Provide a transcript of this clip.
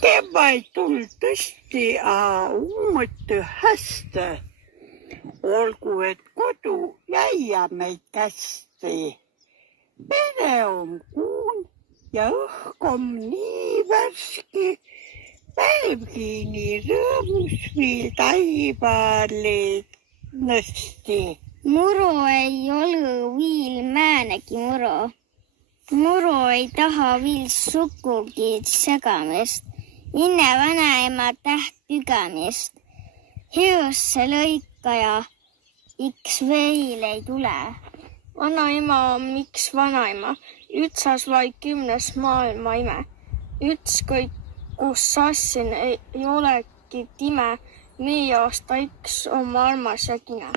Kevväi tuli tõesti ummõttu hästi. Olgu, et kodu jäia meid kästi. Pere on kuun ja õhk on nii värski. Päevgi nii rõõmus viil taivaalid nõsti. Muru ei ole viil määnegi muru. Muru ei taha viil sukugi segamist. Inne vanaema täht pügamist. Hiusse lõikaja, iks veel ei tule. Vanaema on miks vanaema, ütsas vaid 10. maailma ime. Ükskõik, kus sassin ei olegi time, meie aasta iks oma armas ja kine.